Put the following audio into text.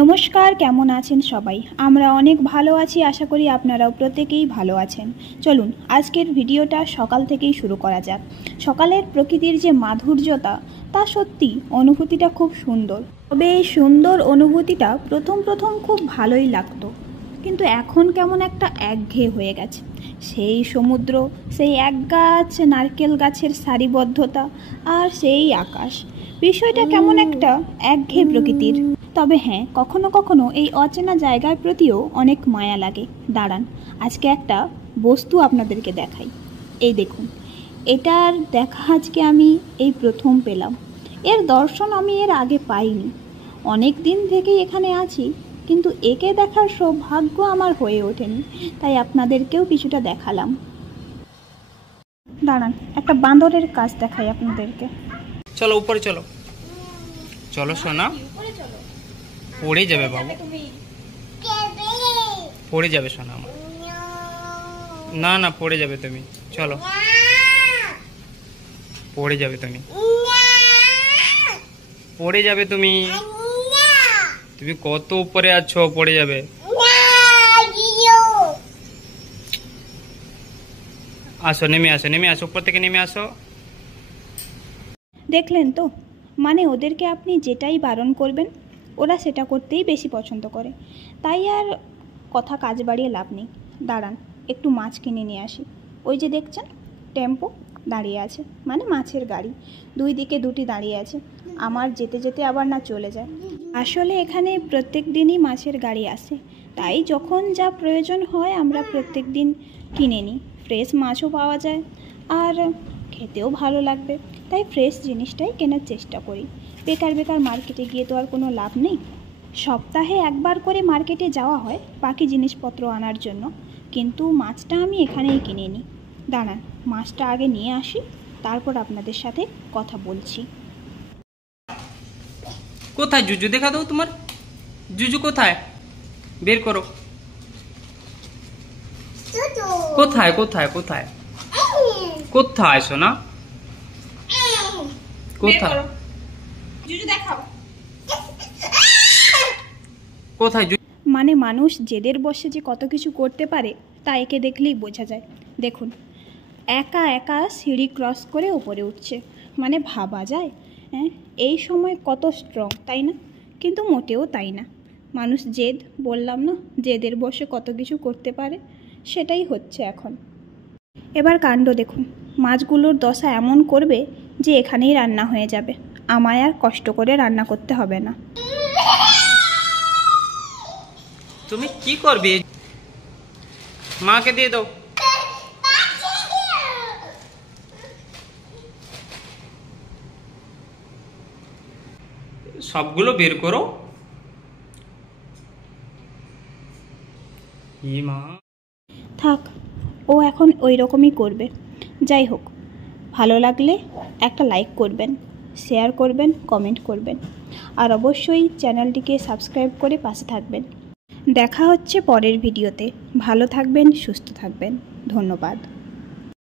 নমস্কার, কেমন আছেন সবাই? আমরা অনেক ভালো আছি, আশা করি আপনারাও প্রত্যেকেই ভালো আছেন। চলুন আজকের ভিডিওটা সকাল থেকেই শুরু করা যাক। সকালের প্রকৃতির যে মাধুর্যতা, তা সত্যি অনুভূতিটা খুব সুন্দর। তবে এই সুন্দর অনুভূতিটা প্রথম খুব ভালোই লাগতো, কিন্তু এখন কেমন একটা একঘেয়ে হয়ে গেছে। সেই সমুদ্র, সেই এক গাছ নারকেল গাছের সারিবদ্ধতা আর সেই আকাশ, বিষয়টা কেমন একটা একঘেয়ে প্রকৃতির। তবে হ্যাঁ, কখনো কখনো এই অচেনা জায়গার প্রতিও অনেক মায়া লাগে। দাঁড়ান, আজকে একটা বস্তু আপনাদেরকে দেখাই। এই দেখুন, এটার দেখা আজকে আমি এই প্রথম পেলাম। এর দর্শন আমি এর আগে পাইনি। অনেক দিন থেকেই এখানে আছি, কিন্তু একে দেখার সৌভাগ্য আমার হয়ে ওঠেনি, তাই আপনাদেরকেও কিছুটা দেখালাম। দাঁড়ান, একটা বাঁদরের কাজ দেখাই আপনাদেরকে। চলো উপরে চলো, চলো সোনা। পড়ে যাবে বাবু, পড়ে যাবে সোনা আমার। না না, পড়ে যাবে তুমি, চলো। পড়ে যাবে তুমি, পড়ে যাবে তুমি। তুমি কত উপরে আছো, পড়ে যাবে। আসো, নেমে আসো, নেমে আসো, উপর থেকে নেমে আসো। দেখলেন তো, মানে ওদেরকে আপনি যেটাই বারণ করবেন ওরা সেটা করতেই বেশি পছন্দ করে। তাই আর কথা কাজ বাড়িয়ে লাভ নেই। দাঁড়ান, একটু মাছ কিনে নিয়ে আসি। ওই যে দেখছেন টেম্পো দাঁড়িয়ে আছে, মানে মাছের গাড়ি, দুই দিকে দুটি দাঁড়িয়ে আছে। আমার যেতে যেতে আবার না চলে যায়। আসলে এখানে প্রত্যেক দিনই মাছের গাড়ি আসে, তাই যখন যা প্রয়োজন হয় আমরা প্রত্যেক দিন কিনে নিই। ফ্রেশ মাছও পাওয়া যায় আর খেতেও ভালো লাগবে, তাই ফ্রেশ জিনিসটাই কেনার চেষ্টা করি। বেকার মার্কেটে গিয়ে তো আর কোনো লাভ নেই। সপ্তাহে একবার করে মার্কেটে যাওয়া হয় বাকি জিনিসপত্র আনার জন্য, কিন্তু মাছটা আমি এখানেই কিনে নিই। দাঁড়ান, মাছটা আগে নিয়ে আসি, তারপর আপনাদের সাথে কথা বলছি। কোথায় জুজু? দেখা দাও তোমার জুজু কোথায়, বের করো। কোথায় কোথায় কোথায় কোথায় সোনা? কোথায় জুজু দেখাও। কোথায়? মানে মানুষ জেদের বশে যে কত কিছু করতে পারে তা একে দেখলেই বোঝা যায়। দেখুন, একা একা সিঁড়ি ক্রস করে উপরে উঠছে, মানে ভাবা যায় হ্যাঁ এই সময় কত স্ট্রং, তাই না? কিন্তু মোটেও তাই না। মানুষ জেদ, বললাম না, জেদের বশে কত কিছু করতে পারে, সেটাই হচ্ছে এখন। এবার কাণ্ড দেখুন, মাছগুলোর দশা এমন করবে যে এখানেই রান্না হয়ে যাবে, আমায় আর কষ্ট করে রান্না করতে হবে না। তুমি কি করবে? মাকে দিয়ে দাও। সবগুলো বের করো। মা থাক, ও এখন ওই রকমই করবে। যাই হোক, ভালো লাগলে একটা লাইক করবেন, শেয়ার করবেন, কমেন্ট করবেন, আর অবশ্যই চ্যানেলটিকে সাবস্ক্রাইব করে পাশে থাকবেন। দেখা হচ্ছে পরের ভিডিওতে। ভালো থাকবেন, সুস্থ থাকবেন। ধন্যবাদ।